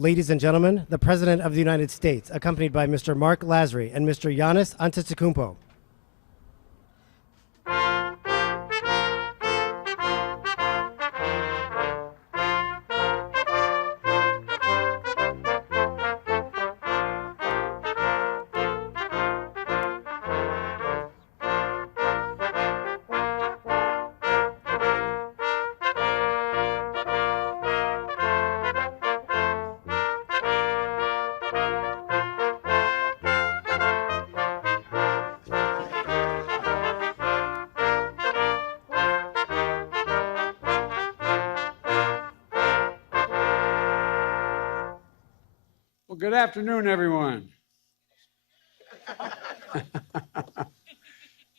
Ladies and gentlemen, the President of the United States, accompanied by Mr. Mark Lasry and Mr. Giannis Antetokounmpo. Well, good afternoon, everyone.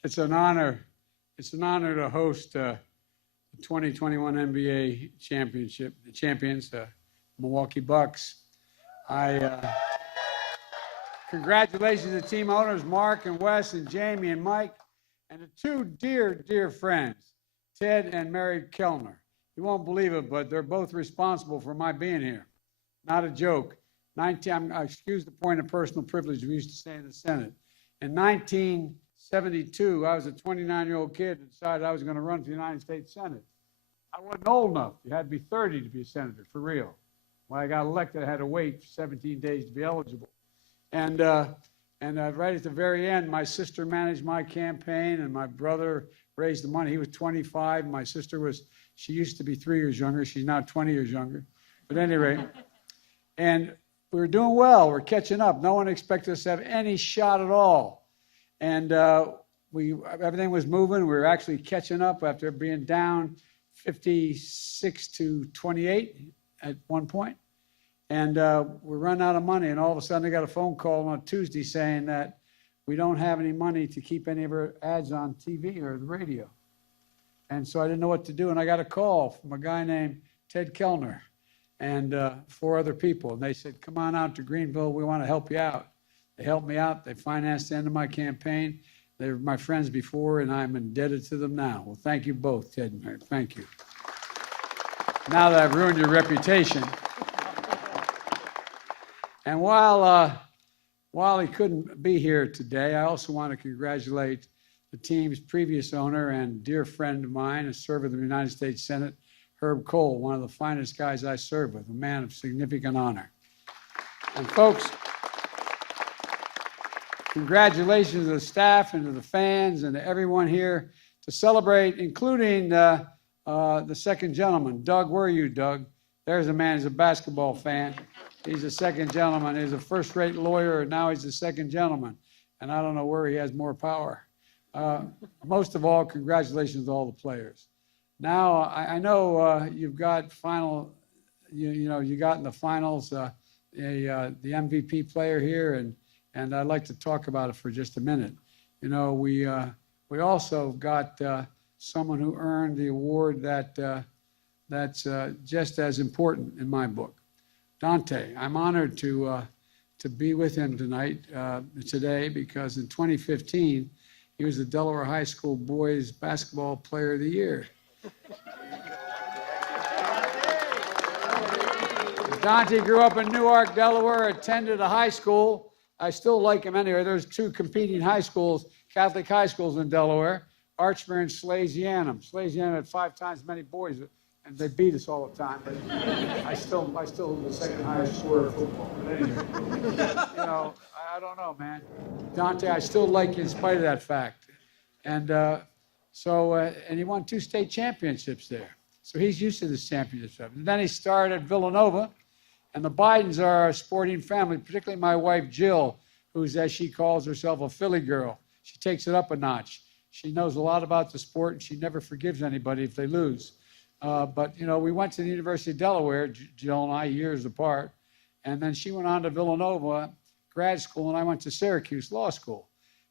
It's an honor. It's an honor to host the 2021 NBA Championship, the champions, the Milwaukee Bucks. Congratulations to team owners Mark and Wes and Jamie and Mike, and the two dear friends, Ted and Mary Kellner. You won't believe it, but they're both responsible for my being here. Not a joke. Excuse the point of personal privilege we used to say in the Senate. In 1972, I was a 29-year-old kid and decided I was going to run for the United States Senate. I wasn't old enough. You had to be 30 to be a senator, for real. When I got elected, I had to wait 17 days to be eligible. And right at the very end, my sister managed my campaign, and my brother raised the money. He was 25. My sister she used to be 3 years younger. She's now 20 years younger. But at any rate, and we were doing well. We're catching up. No one expected us to have any shot at all. And everything was moving. We were actually catching up after being down 56-28 at one point. And we're running out of money. And all of a sudden, I got a phone call on Tuesday saying that we don't have any money to keep any of our ads on TV or the radio. And so I didn't know what to do. And I got a call from a guy named Ted Kellner and 4 other people. And they said, come on out to Greenville. We want to help you out. They helped me out. They financed the end of my campaign. They were my friends before, and I'm indebted to them now. Well, thank you both, Ted and Mary. Thank you. Now that I've ruined your reputation. And while he couldn't be here today, I also want to congratulate the team's previous owner and dear friend of mine, a server of the United States Senate, Herb Cole, one of the finest guys I served with, a man of significant honor. And folks, congratulations to the staff and to the fans and to everyone here to celebrate, including the second gentleman. Doug, where are you, Doug? There's a man who's a basketball fan. He's a second gentleman. He's a first-rate lawyer, and now he's a second gentleman. And I don't know where he has more power. Most of all, congratulations to all the players. Now, I know you've got you got in the finals the MVP player here, and I'd like to talk about it for just a minute. You know, we also got someone who earned the award that's just as important in my book. Dante, I'm honored to be with him today, because in 2015, he was the Delaware High School Boys Basketball Player of the Year. Dante grew up in Newark, Delaware, attended a high school. I still like him anyway. There's 2 competing high schools, Catholic high schools in Delaware, Archmere and Slasianum. Slasianum had 5 times as many boys, and they beat us all the time. But I still the second highest scorer of football. But anyway, I don't know, man. Dante, I still like you in spite of that fact. And and he won 2 state championships there. So he's used to this championship. And then he started at Villanova. And the Bidens are a sporting family, particularly my wife, Jill, who's, as she calls herself, a Philly girl. She takes it up a notch. She knows a lot about the sport, and she never forgives anybody if they lose. But, we went to the University of Delaware, Jill and I, years apart. And then she went on to Villanova grad school, and I went to Syracuse Law School.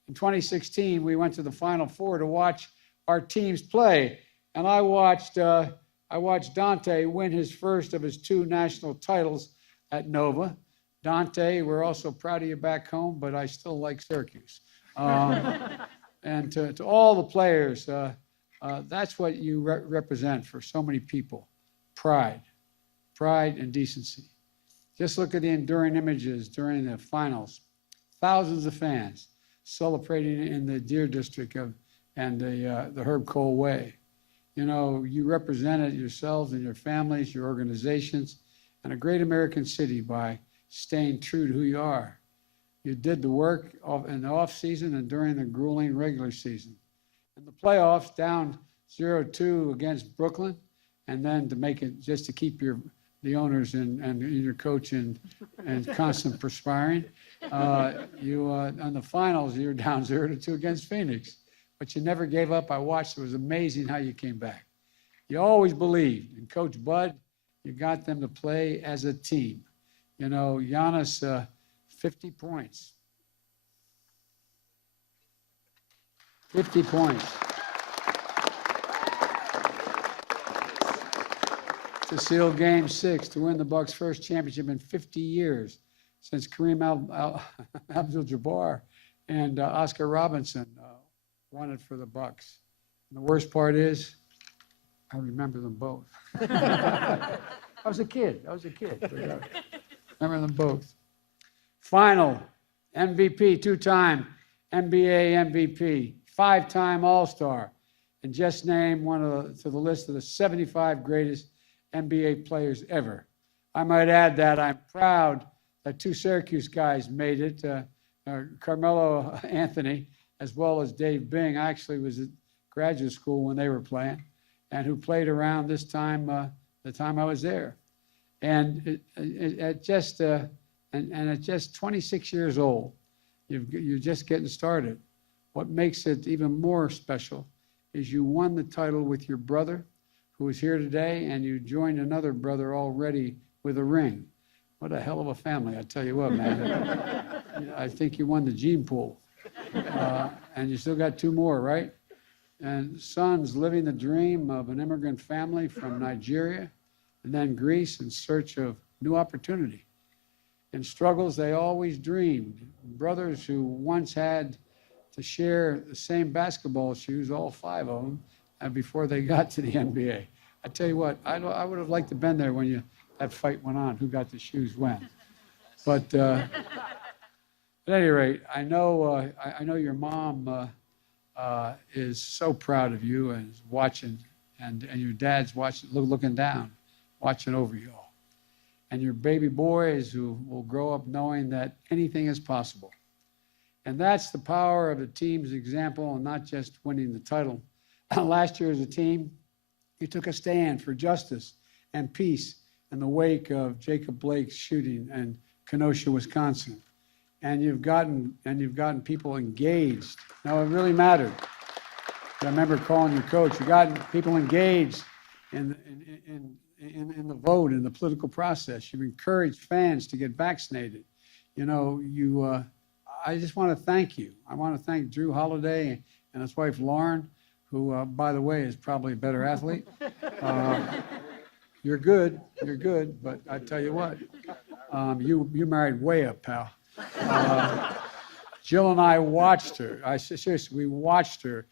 In 2016, we went to the Final Four to watch our teams play. And I watched Dante win his first of his 2 national titles at Nova. Dante, we're also proud of you back home, but I still like Syracuse. And to all the players, that's what you represent for so many people: pride and decency. Just look at the enduring images during the finals. Thousands of fans celebrating in the Deer District and the Herb Cole Way. You know, you represented yourselves and your families, your organizations, and a great American city by staying true to who you are. You did the work in the off season and during the grueling regular season. In the playoffs, down 0-2 against Brooklyn, and then to make it just to keep the owners and your coach and constant perspiring. On the finals, you were down 0-2 against Phoenix, but you never gave up. I watched. It was amazing how you came back. You always believed. And Coach Bud, you got them to play as a team. You know, Giannis, 50 points. 50 points. To seal Game 6 to win the Bucks' first championship in 50 years since Kareem Abdul-Jabbar and Oscar Robinson won it for the Bucks. And the worst part is, I remember them both. I was a kid. Remember them both. Final MVP, two-time NBA MVP, five-time All-Star, and just named to the list of the 75 greatest NBA players ever. I might add that I'm proud that two Syracuse guys made it, Carmelo Anthony, as well as Dave Bing. I actually was at graduate school when they were playing, and who played around this time, the time I was there. And at just 26 years old, you're just getting started. What makes it even more special is you won the title with your brother, who is here today, and you joined another brother already with a ring. What a hell of a family, I tell you what, man. I think you won the gene pool. And you still got two more, right? And sons living the dream of an immigrant family from Nigeria and then Greece in search of new opportunity. In struggles, they always dreamed. Brothers who once had to share the same basketball shoes, all five of them, before they got to the NBA. I tell you what, I would have liked to have been there when that fight went on, who got the shoes when. But at any rate, I know your mom is so proud of you and is watching, and your dad's watching, looking down, watching over you all. And your baby boys who will grow up knowing that anything is possible. And that's the power of the team's example, and not just winning the title. Last year as a team, you took a stand for justice and peace in the wake of Jacob Blake's shooting in Kenosha, Wisconsin. And you've gotten people engaged. Now, it really mattered. I remember calling your coach. You've gotten people engaged in the vote, in the political process. You've encouraged fans to get vaccinated. You know, I just want to thank you. I want to thank Drew Holiday and his wife, Lauren, who, by the way, is probably a better athlete. You're good, but I tell you what, you married way up, pal. Jill and I watched her. Seriously, we watched her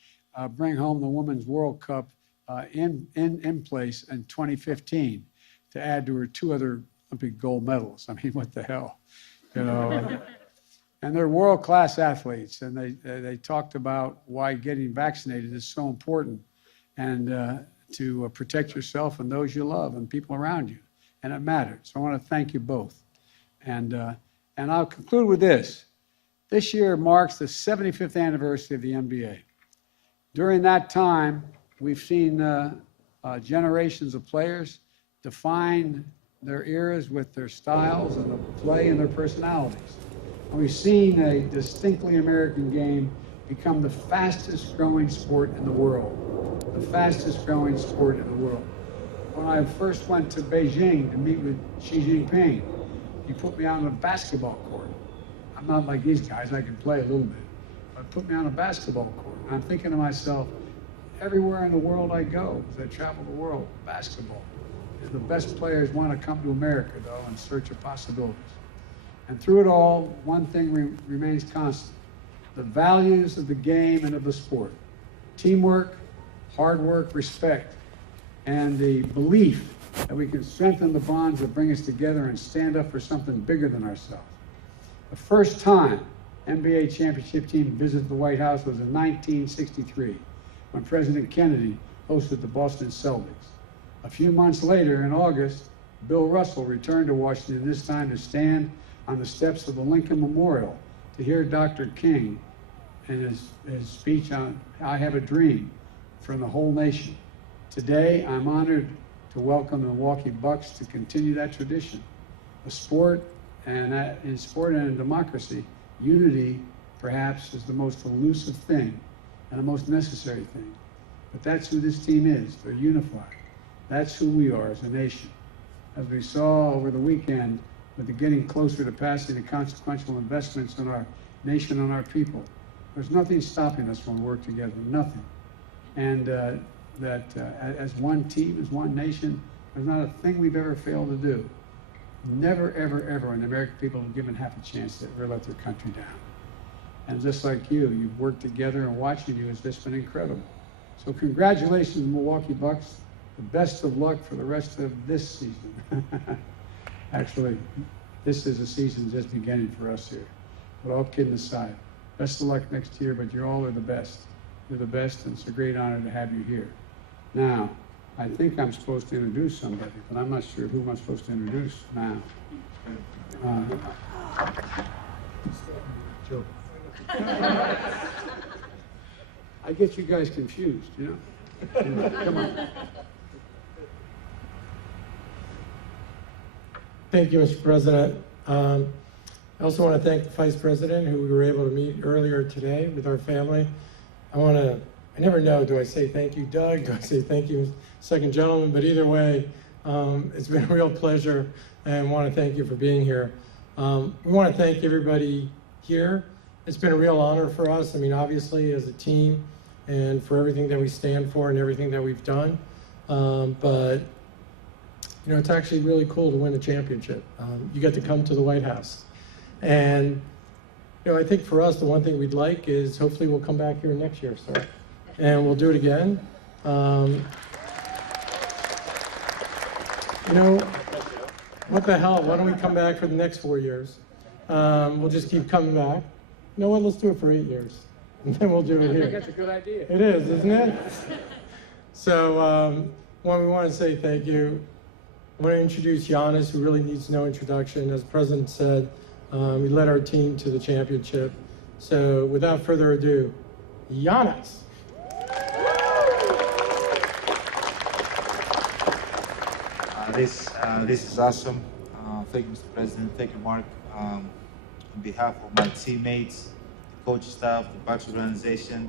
bring home the Women's World Cup in place in 2015 to add to her two other Olympic gold medals. I mean, what the hell, you know? And they're world-class athletes, and they talked about why getting vaccinated is so important, and to protect yourself and those you love and people around you, and it mattered. So I want to thank you both. And I'll conclude with this. This year marks the 75th anniversary of the NBA. During that time, we've seen generations of players define their eras with their styles and the play and their personalities. And we've seen a distinctly American game become the fastest growing sport in the world. The fastest growing sport in the world. When I first went to Beijing to meet with Xi Jinping, he put me on a basketball court. I'm not like these guys, I can play a little bit, but put me on a basketball court. And I'm thinking to myself, everywhere in the world I go, as I travel the world, basketball. And the best players want to come to America, though, in search of possibilities. And through it all, one thing remains constant: the values of the game and of the sport. Teamwork, hard work, respect, and the belief that we can strengthen the bonds that bring us together and stand up for something bigger than ourselves. The first time NBA championship team visited the White House was in 1963, when President Kennedy hosted the Boston Celtics. A few months later, in August, Bill Russell returned to Washington, this time to stand on the steps of the Lincoln Memorial to hear Dr. King and his speech on I Have a Dream from the whole nation. Today, I'm honored to welcome the Milwaukee Bucks to continue that tradition. In sport and in democracy, unity, perhaps, is the most elusive thing and the most necessary thing. But that's who this team is. They're unified. That's who we are as a nation. As we saw over the weekend, with the getting closer to passing the consequential investments in our nation and our people, there's nothing stopping us from working together, nothing. And as one team, as one nation, there's not a thing we've ever failed to do. Never, ever, ever, when the American people have given half a chance to ever let their country down. And just like you've worked together, and watching you has just been incredible. So congratulations, Milwaukee Bucks. The best of luck for the rest of this season. Actually, this is a season just beginning for us here. But all kidding aside, best of luck next year, but you all are the best. You're the best, and it's a great honor to have you here. Now, I think I'm supposed to introduce somebody, but I'm not sure who I'm supposed to introduce now. Joe. I get you guys confused, you know? Come on. Thank you, Mr. President. I also want to thank the Vice President, who we were able to meet earlier today with our family. I never know, do I say thank you, Doug? Do I say thank you, second gentleman? But either way, it's been a real pleasure, and want to thank you for being here. We want to thank everybody here. It's been a real honor for us, I mean, obviously, as a team, and for everything that we stand for and everything that we've done. But you know, it's actually really cool to win a championship. You get to come to the White House. And you know, I think for us, the one thing we'd like is hopefully we'll come back here next year, sir. And we'll do it again. You know, what the hell? Why don't we come back for the next 4 years? We'll just keep coming back. You know what? Let's do it for 8 years. And then we'll do it here. I think that's a good idea. It is, isn't it? So, we want to say thank you. I want to introduce Giannis, who really needs no introduction. As the President said, he led our team to the championship. So, without further ado, Giannis. This is awesome. Thank you, Mr. President. Thank you, Mark. On behalf of my teammates, the coach staff, the Bucks organization,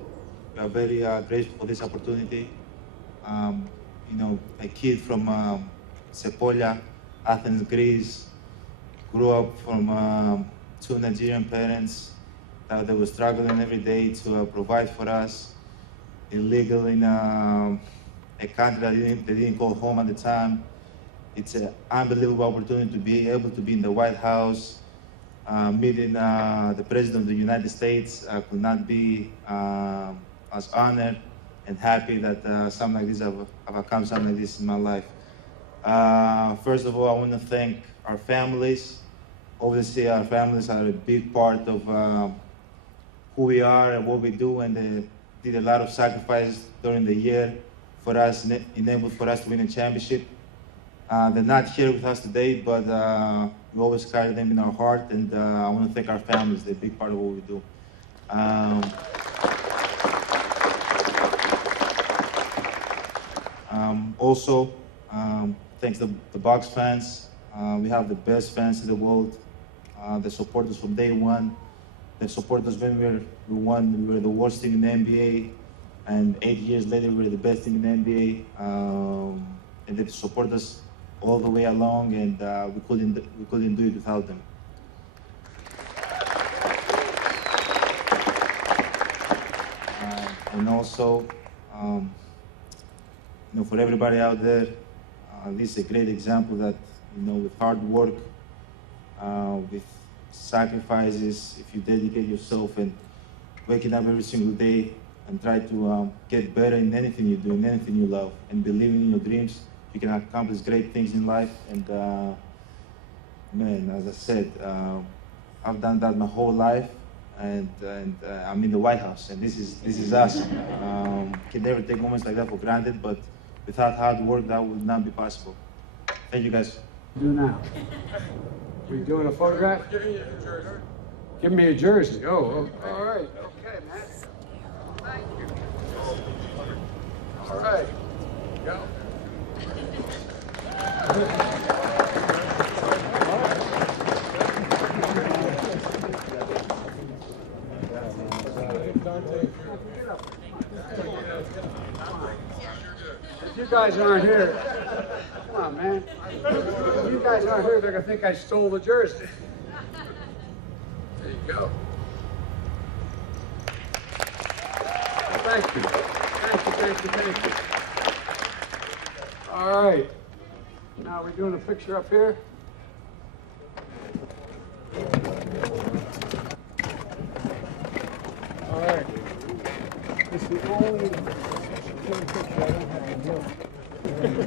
we are very grateful for this opportunity. You know, a kid from Sepolia, Athens, Greece, grew up from two Nigerian parents that were struggling every day to provide for us, illegal in a country that they didn't call home at the time. It's an unbelievable opportunity to be able to be in the White House, meeting the President of the United States. I could not be as honored and happy that something like this, I've accomplished something like this in my life. First of all, I want to thank our families. Obviously, our families are a big part of who we are and what we do, and they did a lot of sacrifice during the year for us, enabled for us to win a championship. They're not here with us today, but we always carry them in our heart, and I want to thank our families. They're a big part of what we do. Also, thanks to the Bucks fans. We have the best fans in the world. They support us from day one. They support us when we won. We were the worst team in the NBA, and 8 years later, we were the best team in the NBA. And they support us all the way along, and we couldn't do it without them. And also, you know, for everybody out there, this is a great example that, you know, with hard work, with sacrifices, if you dedicate yourself and waking up every single day and try to get better in anything you do, in anything you love, and believing in your dreams, we can accomplish great things in life. And man, as I said, I've done that my whole life, and I'm in the White House, and this is awesome. Can never take moments like that for granted, but without hard work, that would not be possible. Thank you, guys. Do now. We doing a photograph? Give me a jersey. Oh, all right. Okay, man. Thank you. All right. Go. If you guys aren't here, come on, man. If you guys aren't here, they're gonna think I stole the jersey. There you go. Thank you. Thank you. All right. Now we're doing a picture up here. All right. This is the only picture I don't have to do. Thank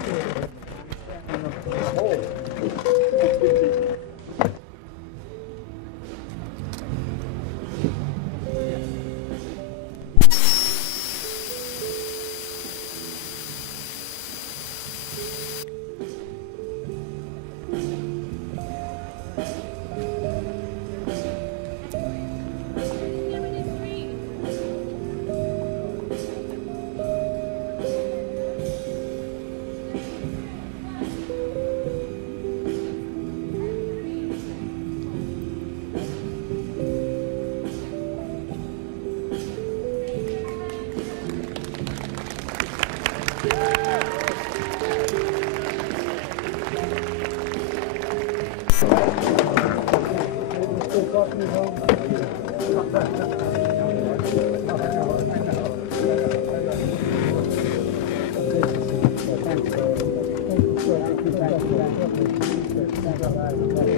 you.